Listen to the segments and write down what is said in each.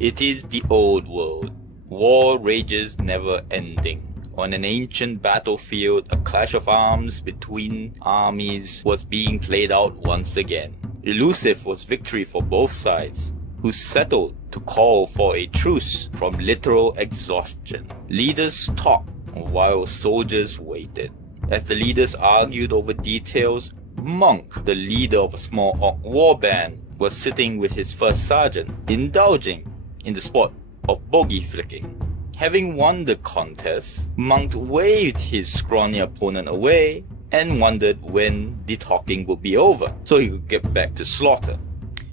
It is the old world. War rages never ending. On an ancient battlefield, a clash of arms between armies was being played out once again. Elusive was victory for both sides, who settled to call for a truce from literal exhaustion. Leaders talked while soldiers waited. As the leaders argued over details, Monk, the leader of a small orc warband, was sitting with his first sergeant, indulging in the sport of bogey flicking. Having won the contest, Monk waved his scrawny opponent away and wondered when the talking would be over, so he could get back to slaughter.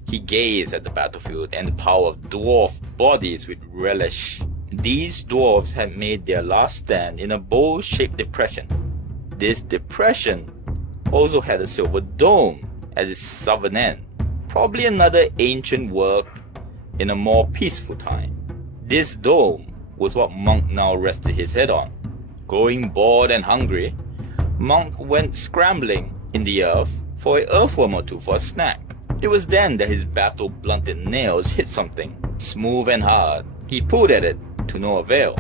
He gazed at the battlefield and the pile of dwarf bodies with relish. These dwarves had made their last stand in a bowl-shaped depression. This depression also had a silver dome at its southern end, probably another ancient work in a more peaceful time. This dome was what Monk now rested his head on. Growing bored and hungry, Monk went scrambling in the earth for an earthworm or two for a snack. It was then that his battle-blunted nails hit something, smooth and hard. He pulled at it, to no avail.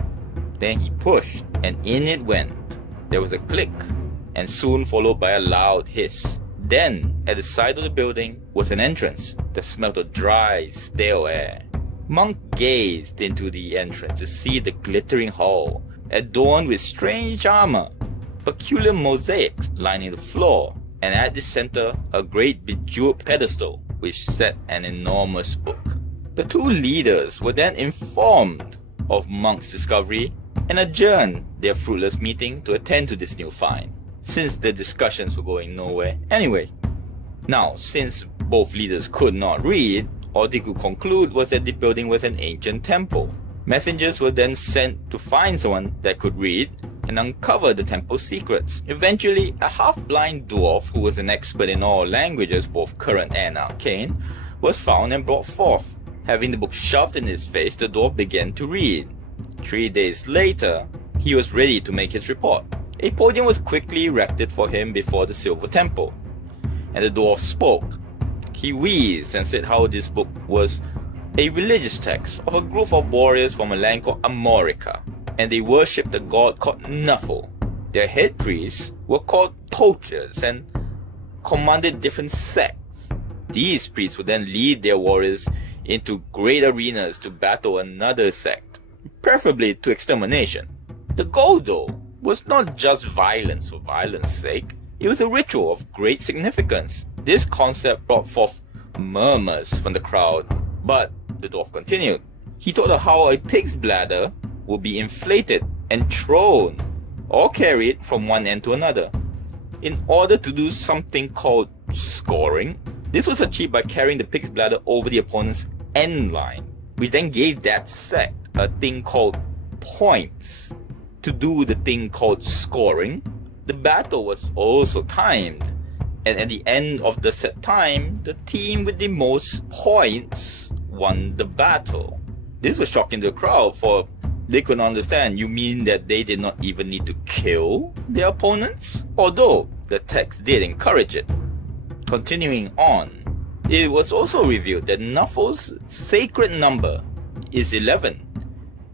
Then he pushed, and in it went. There was a click, and soon followed by a loud hiss. Then, at the side of the building, was an entrance that smelt of dry, stale air. Monk gazed into the entrance to see the glittering hall, adorned with strange armor, peculiar mosaics lining the floor, and at the center, a great bejeweled pedestal which sat an enormous book. The two leaders were then informed of Monk's discovery and adjourned their fruitless meeting to attend to this new find, since the discussions were going nowhere anyway. Now, since both leaders could not read, all they could conclude was that the building was an ancient temple. Messengers were then sent to find someone that could read and uncover the temple's secrets. Eventually, a half-blind dwarf who was an expert in all languages, both current and arcane, was found and brought forth. Having the book shoved in his face, the dwarf began to read. 3 days later, he was ready to make his report. A podium was quickly erected for him before the Silver Temple, and the dwarf spoke. He wheezed and said how this book was a religious text of a group of warriors from a land called Amorica, and they worshipped a god called Nuffle. Their head priests were called poachers and commanded different sects. These priests would then lead their warriors into great arenas to battle another sect, preferably to extermination. The goal, though, was not just violence for violence sake. It was a ritual of great significance. This concept brought forth murmurs from the crowd, but the dwarf continued. He told her how a pig's bladder would be inflated and thrown or carried from one end to another. In order to do something called scoring, this was achieved by carrying the pig's bladder over the opponent's end line, which then gave that sect a thing called points. To do the thing called scoring, the battle was also timed, and at the end of the set time, the team with the most points won the battle. This was shocking to the crowd, for they couldn't understand. You mean that they did not even need to kill their opponents? Although the text did encourage it. Continuing on, it was also revealed that Nuffle's sacred number is 11,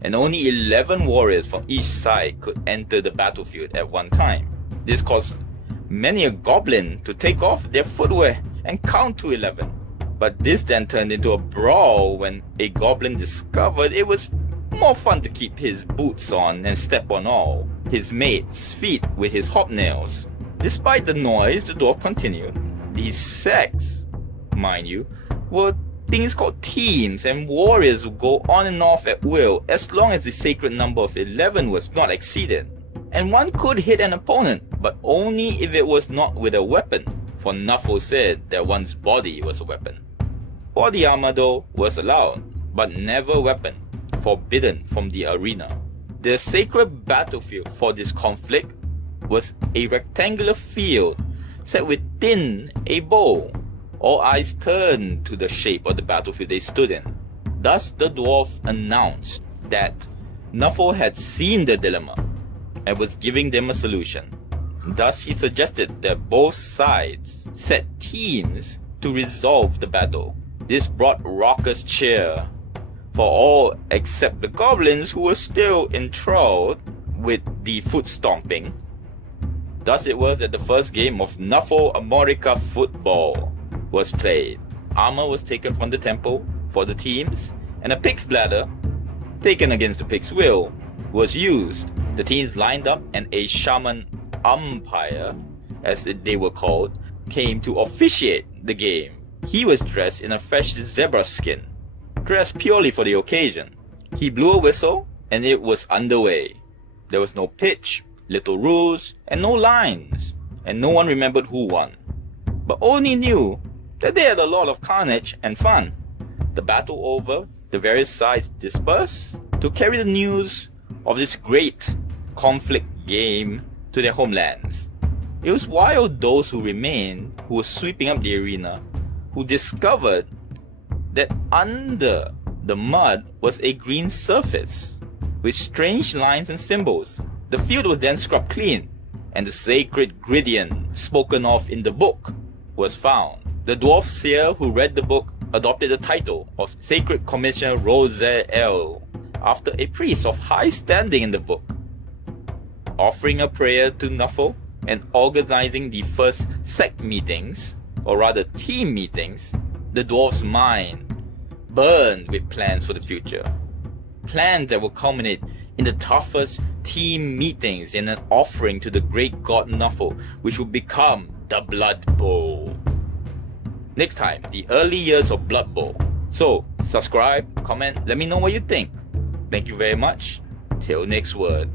and only 11 warriors from each side could enter the battlefield at one time. This caused many a goblin to take off their footwear and count to 11. But this then turned into a brawl when a goblin discovered it was more fun to keep his boots on and step on all his mates' feet with his hobnails. Despite the noise, the dwarf continued. These sects, mind you, were things called teams, and warriors would go on and off at will as long as the sacred number of 11 was not exceeded. And one could hit an opponent, but only if it was not with a weapon, for Nuffle said that one's body was a weapon. Body armor, though, was allowed, but never weapon, forbidden from the arena. The sacred battlefield for this conflict was a rectangular field set within a bowl. All eyes turned to the shape of the battlefield they stood in. Thus the dwarf announced that Nuffle had seen the dilemma and was giving them a solution. Thus he suggested that both sides set teams to resolve the battle. This brought raucous cheer for all except the goblins who were still enthralled with the foot stomping. Thus it was that the first game of Nuffle Amorica football was played. Armor was taken from the temple for the teams, and a pig's bladder, taken against the pig's will, was used. The teams lined up, and a shaman umpire, as they were called, came to officiate the game. He was dressed in a fresh zebra skin, dressed purely for the occasion. He blew a whistle, and it was underway. There was no pitch, little rules, and no lines, and no one remembered who won, but only knew that they had a lot of carnage and fun. The battle over, the various sides dispersed to carry the news of this great conflict game to their homelands. It was while those who remained, who were sweeping up the arena, who discovered that under the mud was a green surface with strange lines and symbols. The field was then scrubbed clean, and the sacred Griddian spoken of in the book was found. The dwarf seer who read the book adopted the title of Sacred Commissioner Rosael after a priest of high standing in the book. Offering a prayer to Nuffle and organizing the first sect meetings, or rather team meetings, the dwarf's mind burned with plans for the future. Plans that will culminate in the toughest team meetings in an offering to the great god Nuffle, which would become the BloodBowl. Next time, the early years of BloodBowl. So, subscribe, comment, let me know what you think. Thank you very much. Till next word.